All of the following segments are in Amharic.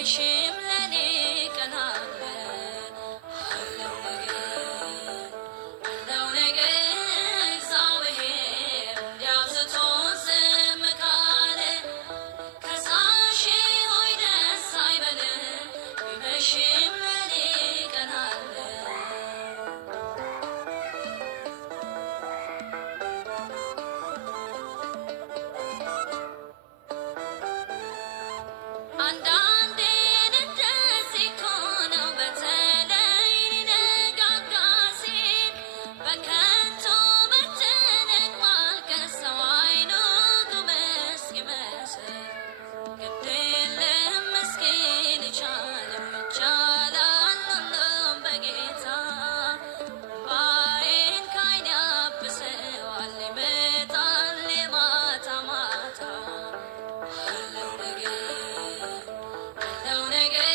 ቢመሽም ለኔ ቀን አለ አለው ነገር እግዚአብሔር እንዲያብዝቶ ዝም ካለ ከሳሼ ሆይ ደስ አይበልህ ቢመሽም ለኔ ቀን አለ። አንዳንዴ እንደዚህ እኮ ነው በተለይ ሊነጋጋ ሲል በከንቱ መጨነቅ ከሰው አይኑ ጉም እስኪመስል ግድ የለም ምስኪን ይቻለው ይቻላል ሁሉም በጌታ እምባዬን ከዓይኔ ያብሰዋል ይመጣል የማታ ማታ አለው ነገር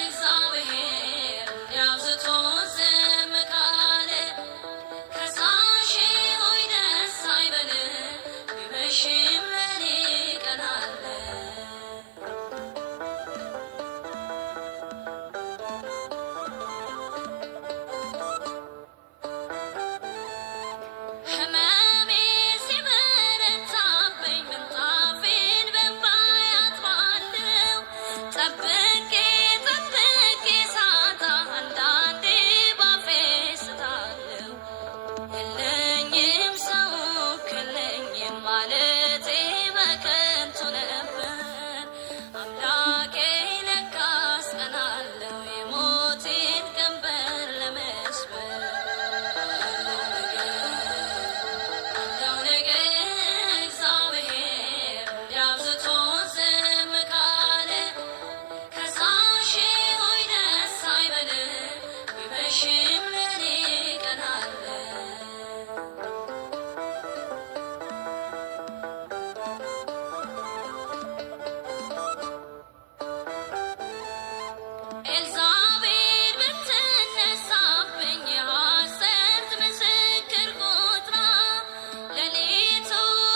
እግዚአብሔር እንዲያብዝቶ ዝም ካለ ከሳሼ ሆይ ደስ አይበልህ ቢመሽም ለኔ ቀን አለ። ህመሜ ሲበረታብኝ ምንጣፌን በእንባ አጥባለሁ ጠብቄ ሳጣ አንዳንዴ ባፌ ስታለሁ የለኝም ሰው የለኝም ማለቴ በከንቱ ነበር። አምላኬ ለካስ ቀን አለው የሞቴን ቀንበር ለመስበር አለው ነገር እግዚአብሔር እንዲያብዝቶ ዝም ካለ ከሳሼ ሆይ ደስ አይበልህ ቢመሽም ለኔ ቀን አለ። ኤልዛቤል ብትነሳብኝ የሐሰት ምስክር ቆጥራ ሌሊቱ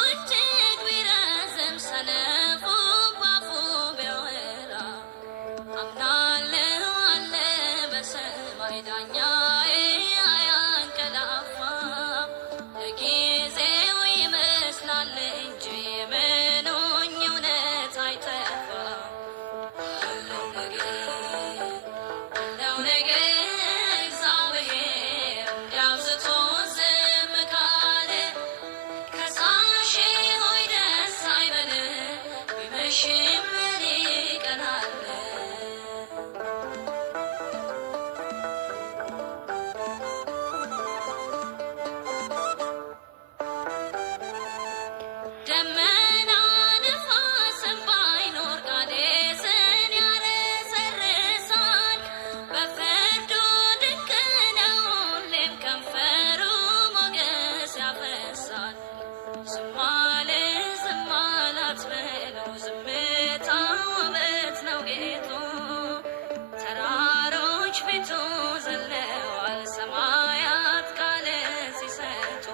እጅግ ቢረዝም ሰነፉ ባፉ ቢያወራ አምናለሁ አለ በሰማይ ዳኛዬ አያንቀላፋ ለጊዜው ይመስላል እንጂ የምኖኝ እውነት አይጠፋ አለው ነገር እግዚአብሔር እንዲያብዝቶ ዝም ካለ ከሳሼ ሆይ ደስ አይበልህ ቢመሽም ለኔ ቀን አለ። ደመና ነፋስም ባይኖር ቃዴስን ያረሰርሳል በፍርዱ ድንቅ ነው ሁሌም ከንፈሩ ሞገስ ያፈሳል። ዝም አለ አትበሉ ዝምታ ውበት ነው ጌጡ ተራሮች ፊቱ ዘለዋል ሰማያት ቃል ሲሰጡ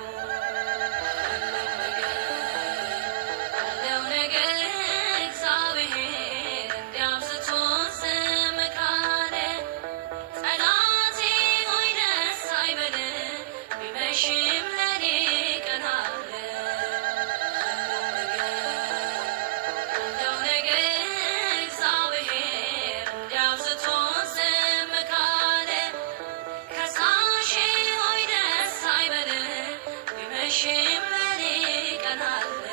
አለው ነገር እግዚአብሔር እንዲያብዝቶ ዝም ካለ ጠላቴ ሆይ ደስ አይበልህ ቢመሽም ለኔ ቀን አለ። አለው ነገር እግዚአብሔር እንዲያብዝቶ ዝም ካለ ከሳሼ ሆይ ደስ አይበልህ ቢመሽም ለኔ ቀን አለ።